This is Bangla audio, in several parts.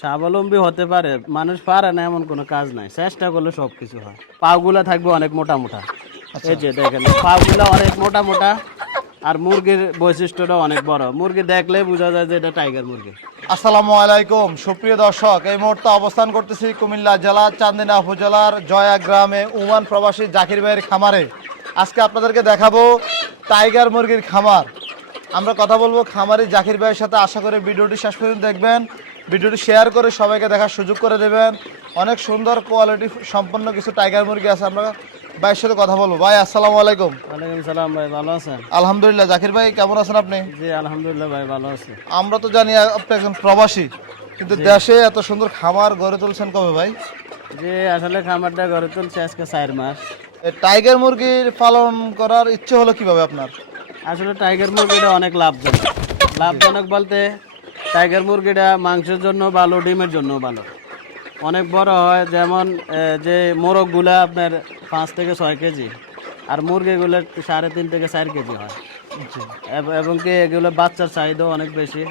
স্বাবলম্বী হতে পারে মানুষ পারে না এমন কোনো কাজ নাই। চেষ্টা করলে সব কিছু হয়। পাগুলা থাকবে অনেক মোটা মোটা। এই যে দেখেন পাগুলা অনেক মোটা মোটা আর মুরগির বৈশিষ্ট্যটা অনেক বড়। মুরগি দেখলে বোঝা যায় যে এটা টাইগার মুরগি। আসসালামু আলাইকুম। সুপ্রিয় দর্শক এই মুহূর্তে অবস্থান করতেছি কুমিল্লা জেলা চান্দিনা উপজেলার জয়া গ্রামে উমান প্রবাসী জাকির ভাইয়ের খামারে। আজকে আপনাদেরকে দেখাবো টাইগার মুরগির খামার। আমরা কথা বলব খামারি জাকির ভাইয়ের সাথে। আশা করি ভিডিওটি শেষ পর্যন্ত দেখবেন। ভিডিওটি শেয়ার করে সবাইকে দেখার সুযোগ করে দেবেন। অনেক সুন্দর কোয়ালিটি সম্পন্ন কিছু টাইগার মুরগি আছে। আমরা ভাইয়ের সাথে কথা বলব। ভাই আসসালামু আলাইকুম। ওয়ালাইকুম সালাম ভাই ভালো আছেন? আলহামদুলিল্লাহ। জাকির ভাই কেমন আছেন আপনি? জি আলহামদুলিল্লাহ ভাই ভালো আছি। আমরা তো জানি আপনি একজন প্রবাসী কিন্তু দেশে এত সুন্দর খামার গড়ে তুলছেন কবে ভাই? যে আসলে খামারটা গড়ে তুলছে আজকে চার মাস। টাইগার মুরগির পালন করার ইচ্ছে হলো কীভাবে আপনার? আসলে টাইগার মুরগিটা অনেক লাভজনক। লাভজনক বলতে টাইগার মুরগিটা মাংসের জন্য ভালো ডিমের জন্য ভালো। অনেক বড় হয় যেমন যে মোরগগুলা আপনার পাঁচ থেকে ছয় কেজি আর মুরগিগুলো সাড়ে তিন থেকে চার কেজি হয়। এবং কি এগুলো বাচ্চার চাহিদাও অনেক বেশি।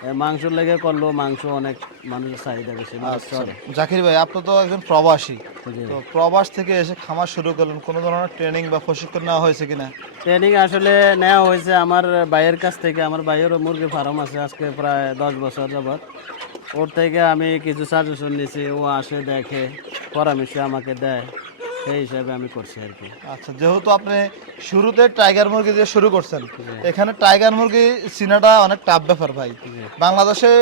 এ, মাংস লেগে করল মাংস অনেক মানুষের চাহিদা বেশি। জাকির ভাই আপনি তো একজন প্রবাসী। তো প্রবাস থেকে এসে খামার শুরু করলেন কোনো ধরনের ট্রেনিং বা প্রশিক্ষণ নেওয়া হয়েছে কিনা? ট্রেনিং আসলে নেওয়া হয়েছে আমার ভাইয়ের কাছ থেকে। আমার ভাইয়েরও মুরগি ফার্ম আছে আজকে প্রায় দশ বছর যাবৎ। ওর থেকে আমি কিছু সাজেশন নিয়েছি ও আসে দেখে পরামর্শ আমাকে দেয়। সেই হিসাবে আমি করছি আর কি। আচ্ছা যেহেতু আপনি শুরুতে টাইগার মুরগি দিয়ে শুরু করছেন এখানে টাইগার মুরগি চিনাটা অনেক টাফ ব্যাপার ভাই। বাংলাদেশে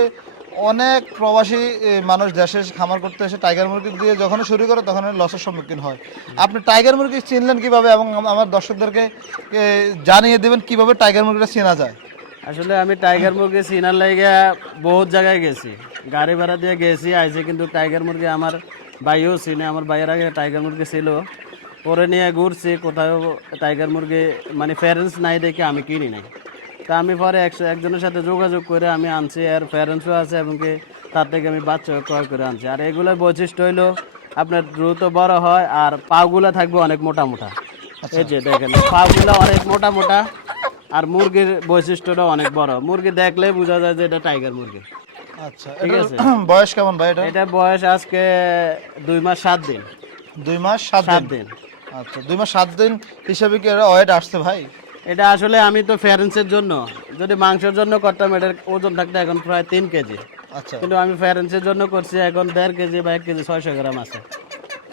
অনেক প্রবাসী মানুষ দেশে খামার করতে এসে টাইগার মুরগি দিয়ে যখন শুরু করে তখন লসের সম্মুখীন হয়। আপনি টাইগার মুরগি চিনলেন কীভাবে এবং আমার দর্শকদেরকে জানিয়ে দেবেন কীভাবে টাইগার মুরগিটা চেনা যায়? আসলে আমি টাইগার মুরগি চিনার লাগে বহুত জায়গায় গেছি। গাড়ি ভাড়া দিয়ে গেছি আইসে কিন্তু টাইগার মুরগি আমার ভাইও চিনে আমার ভাইয়ের আগে টাইগার মুরগি ছিল। পরে নিয়ে ঘুরছি কোথাও টাইগার মুরগি মানে প্যারেন্টস নাই দেখে আমি কিনি নাই। তা আমি পরে একশো একজনের সাথে যোগাযোগ করে আমি আনছি আর প্যারেন্টসও আছে এবং কি তার থেকে আমি বাচ্চা ক্রয় করে আনছি। আর এগুলোর বৈশিষ্ট্য হইল আপনার দ্রুত বড় হয় আর পাগুলা থাকবে অনেক মোটা মোটা। এই যে দেখেন পাগুলা অনেক মোটা মোটা আর মুরগির বৈশিষ্ট্যটা অনেক বড়। মুরগি দেখলে বোঝা যায় যে এটা টাইগার মুরগি। আচ্ছা বয়স কেমন ভাই এটা এটা বয়স আজকে দুই মাস সাত দিন। দুই মাস সাত দিন? আচ্ছা দুই মাস সাত দিন হিসাবে কি এটা ওয়েট আসছে ভাই? এটা আসলে আমি তো ফ্যারেন্সের জন্য যদি মাংসের জন্য করতাম এটার ওজন থাকতে এখন প্রায় তিন কেজি। আচ্ছা। কিন্তু আমি ফ্যারেন্সের জন্য করছি এখন দেড় কেজি বা এক কেজি ছয়শো গ্রাম আছে।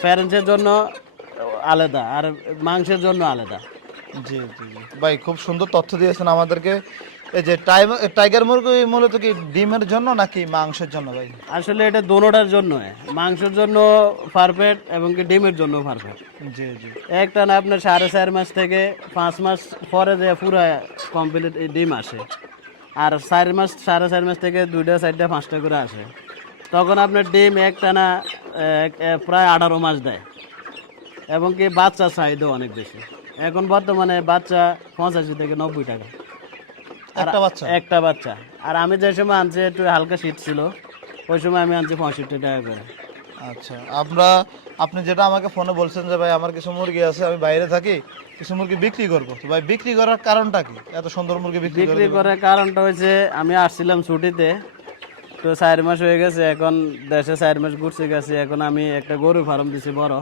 ফ্যারেন্সের জন্য আলাদা আর মাংসের জন্য আলাদা। জি জি জি। ভাই খুব সুন্দর তথ্য দিয়েছেন আমাদেরকে। এই যে টাইগার মুরগি মূলত কি ডিমের জন্য নাকি মাংসের জন্য ভাই? আসলে এটা দোনোটার জন্য মাংসের জন্য পারফেক্ট এবং কি ডিমের জন্য পারফেক্ট জি জি। একটা না আপনার সাড়ে চার মাস থেকে পাঁচ মাস পরে যে পুরো কমপ্লিট ডিম আসে। আর চার মাস সাড়ে চার মাস থেকে দুইটা চারটা পাঁচটা করে আসে। তখন আপনার ডিম একটা না প্রায় আঠারো মাস দেয়। এবং কি বাচ্চা চাহিদা অনেক বেশি। এখন বর্তমানে বাচ্চা পঁচাশি থেকে নব্বই টাকা। একটা বাচ্চা? একটা বাচ্চা। আর আমি যে সময় আনছি একটু হালকা শীত ছিল ওই সময় আমি আনছি পঁয়ষট্টি টাকা করে। আচ্ছা আমরা আপনি যেটা আমাকে ফোনে বলছেন যে ভাই আমার কিছু মুরগি আছে আমি বাইরে থাকি কিছু মুরগি বিক্রি করব। তো ভাই বিক্রি করার কারণটা কি? এত সুন্দর মুরগি বিক্রি বিক্রি করার কারণটা হয়েছে আমি আসছিলাম ছুটিতে তো চার মাস হয়ে গেছে এখন দেশে চার মাস ঘুরছে গেছে এখন আমি একটা গরু ফার্ম দিছি বড়।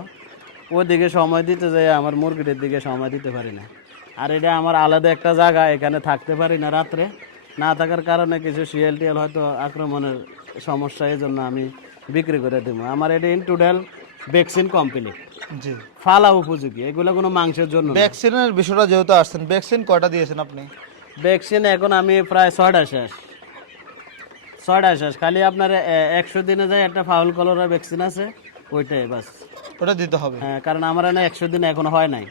ওদিকে সময় দিতে যাই আমার মুরগিটার দিকে সময় দিতে পারি না। আর এটা আমার আলাদা একটা জায়গা এখানে থাকতে পারি না রাত্রে। না থাকার কারণে কিছু শিয়াল টিয়াল হয়তো আক্রমণের সমস্যা এই জন্য আমি বিক্রি করে দেবো। আমার এটা ইন টোটাল ভ্যাকসিন কমপ্লিট জি। ফালা উপযোগী এগুলো কোনো মাংসের জন্য ভ্যাকসিনের বিষয়টা যেহেতু আসছেন ভ্যাকসিন কয়টা দিয়েছেন আপনি? ভ্যাকসিন এখন আমি প্রায় ছয়টা শেষ। ছয়টা শেষ খালি আপনার একশো দিনে যায় একটা ফাউল কলরের ভ্যাকসিন আছে ওইটাই বাস। ওটা দিতে হবে। হ্যাঁ কারণ আমার না একশো দিন এখন হয় নাই।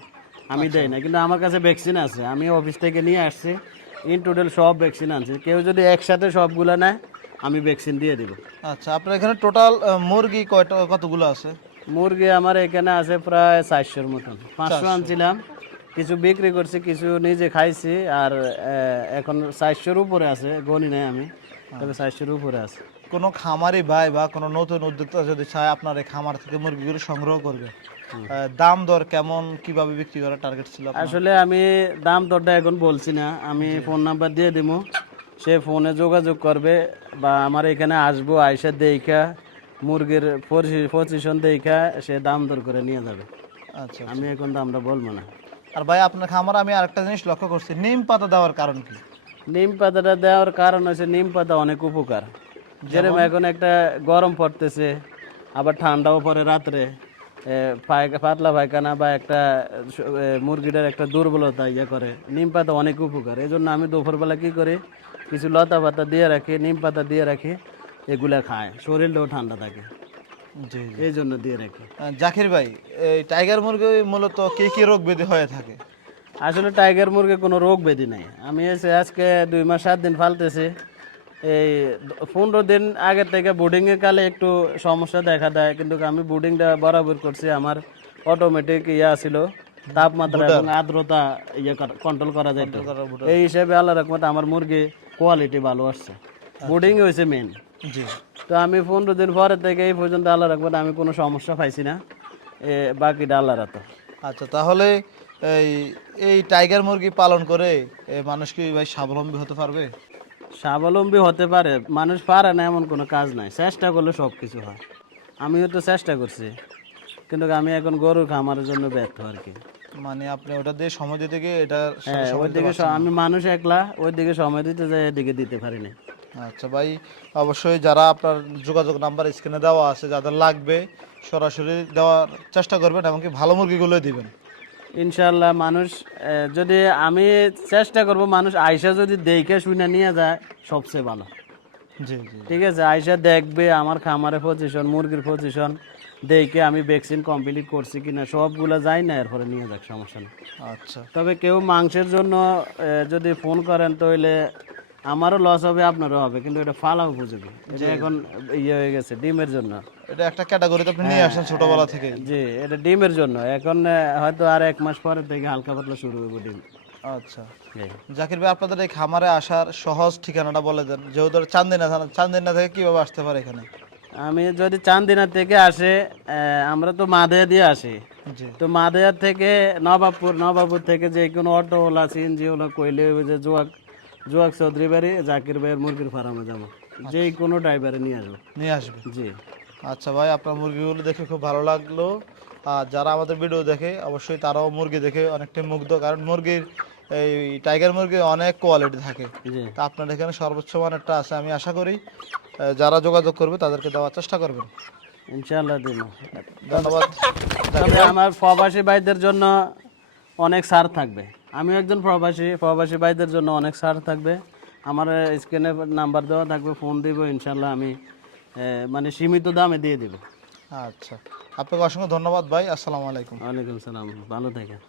আমি দেই না কিন্তু আমার কাছে ভ্যাকসিন আছে। আমি অফিস থেকে নিয়ে আসছি। ইন টোটাল সব ভ্যাকসিন আনছি। কেউ যদি একসাথে সবগুলো নেয় আমি ভ্যাকসিন দিয়ে দিব। আচ্ছা আপনার এখানে টোটাল মুরগি কয়টা কতগুলো আছে? মুরগি আমার এখানে আছে প্রায় চারশোর মতন। পাঁচশো আনছিলাম। কিছু বিক্রি করছি কিছু নিজে খাইছি। আর এখন চারশোর উপরে আছে গণি নাই আমি। তবে চারশোর উপরে আছে। কোনো খামারি ভাই বা কোনো নতুন উদ্যোক্তা যদি চায় আপনার এই খামার থেকে মুরগিগুলো সংগ্রহ করবে দাম দর কেমন কীভাবে বিক্রি করার টার্গেট ছিল আসলে আমি দাম দরটা এখন বলছি না আমি ফোন নাম্বার দিয়ে দিব সে ফোনে যোগাযোগ করবে বা আমার এখানে আসব আইসা দেখা মুরগির পজিশন দেখা সে দাম দর করে নিয়ে যাবে। আচ্ছা। আমি এখন দামটা বলব না। আর ভাই আপনার খামার আমি আরেকটা জিনিস লক্ষ্য করছি নিম পাতা দেওয়ার কারণ কি? নিম পাতাটা দেওয়ার কারণ হচ্ছে নিম পাতা অনেক উপকার। যেরকম এখন একটা গরম পড়তেছে আবার ঠান্ডাও পড়ে রাত্রে। পাতলা পায়খানা বা একটা মুরগিটার একটা দুর্বলতা ইয়ে করে। নিম পাতা অনেক উপকার। এই জন্য আমি দুপুরবেলা কি করি কিছু লতা পাতা দিয়ে রাখি নিম পাতা দিয়ে রাখি এগুলা খায়। শরীরটাও ঠান্ডা থাকে। এই জন্য দিয়ে রাখি। জাকির ভাই এই টাইগার মুরগি মূলত কি কি রোগ ব্যাধি হয়ে থাকে? আসলে টাইগার মুরগি কোনো রোগ ব্যাধি নাই। আমি এসে আজকে দুই মাস সাত দিন ফালতেছি। এই পনেরো দিন আগের থেকে বোর্ডিংয়ের কালে একটু সমস্যা দেখা দেয়। কিন্তু আমি বোর্ডিংটা বরাবর করছি আমার অটোমেটিক ইয়া ছিল তাপমাত্রা এবং আর্দ্রতা ইয়ে কন্ট্রোল করা যেত এই হিসেবে আল্লাহ রকমত আমার মুরগি কোয়ালিটি ভালো আসছে। বোর্ডিং হয়েছে মেন জি। তো আমি পনেরো দিন পরে থেকে এই পর্যন্ত আল্লাহ রকমত আমি কোনো সমস্যা পাইছি না। এ, বাকিটা আল্লাহ রাতো আচ্ছা তাহলে এই এই টাইগার মুরগি পালন করে মানুষ কি ভাই স্বাবলম্বী হতে পারবে? স্বাবলম্বী হতে পারে মানুষ পারে না এমন কোনো কাজ নাই। চেষ্টা করলে সব কিছু হয়। আমিও তো চেষ্টা করছি। কিন্তু আমি এখন গরু খামারের জন্য ব্যর্থ আর কি। মানে আপনি ওটা দিয়ে সময় দিতে গিয়ে এটা হ্যাঁ ওইদিকে স- আমি মানুষ একলা ওইদিকে সময় দিতে যাই এদিকে দিতে পারিনি আচ্ছা ভাই অবশ্যই যারা আপনার যোগাযোগ নাম্বার স্ক্রিনে দেওয়া আছে যাদের লাগবে সরাসরি দেওয়ার চেষ্টা করবেন এমনকি ভালো মুরগিগুলোই দিবেন। ইনশাল্লাহ মানুষ যদি আমি চেষ্টা করব মানুষ আয়সা যদি দেখে শুনে নিয়ে যায় সবচেয়ে ভালো। জি জি। ঠিক আছে? আয়সা দেখবে আমার খামারের পজিশন মুরগির পজিশন দেখে আমি ভ্যাকসিন কমপ্লিট করছি কিনা সবগুলো যাই না এরপরে নিয়ে যাক সমস্যা নেই। আচ্ছা। তবে কেউ মাংসের জন্য যদি ফোন করেন তাহলে আমারও লস হবে আপনারও হবে কিন্তু এটা ফালা উপযোগী। এটা এখন ইয়ে হয়ে গেছে ডিমের জন্য। এটা একটা ক্যাটাগরিতে আপনি নিয়ে আসেন ছোটবেলা থেকে জি এটা ডিমের জন্য। এখন হয়তো আর এক মাস পরে থেকে হালকা পাতলা শুরু হবে ডিম। আচ্ছা। জাকির ভাই আপনাদের এই খামারে আসার সহজ ঠিকানাটা বলে দেন। যেহেতু চান্দিনা থানা চান্দিনা থেকে কীভাবে আসতে পারে এখানে? আমি যদি চান্দিনা থেকে আসে আমরা তো মাদেয়া দিয়ে আসি। তো মাদেয়ার থেকে নবাবপুর নবাবপুর থেকে যে কোনো অটো ওলা সিএনজি ওলা কইলে যে জোয়াক জোয়াক চৌধুরী বাড়ি জাকির ভাইয়ের মুরগির ফার্মে যাব। যে কোনো ড্রাইভারে নিয়ে আসব। নিয়ে আসবে? জি। আচ্ছা ভাই আপনার মুরগিগুলো দেখে খুব ভালো লাগল। আর যারা আমাদের ভিডিও দেখে অবশ্যই তারাও মুরগি দেখে অনেকটাই মুগ্ধ। কারণ মুরগির এই টাইগার মুরগি অনেক কোয়ালিটি থাকে। তা আপনার এখানে সর্বোচ্চ মানেরটা আছে আমি আশা করি যারা যোগাযোগ করবে তাদেরকে দেওয়ার চেষ্টা করবেন। ইনশাল্লাহ দিব। ধন্যবাদ। আমার প্রবাসী ভাইদের জন্য অনেক ছাড় থাকবে। আমি একজন প্রবাসী প্রবাসী ভাইদের জন্য অনেক সার থাকবে। আমার স্ক্রিনে নাম্বার দেওয়া থাকবে ফোন দিব ইনশাল্লাহ আমি মানে সীমিত দামে দিয়ে দিব। আচ্ছা। আপনাকে অসংখ্য ধন্যবাদ ভাই আসসালামু আলাইকুম। ওয়ালাইকুম সালাম ভালো থাকেন।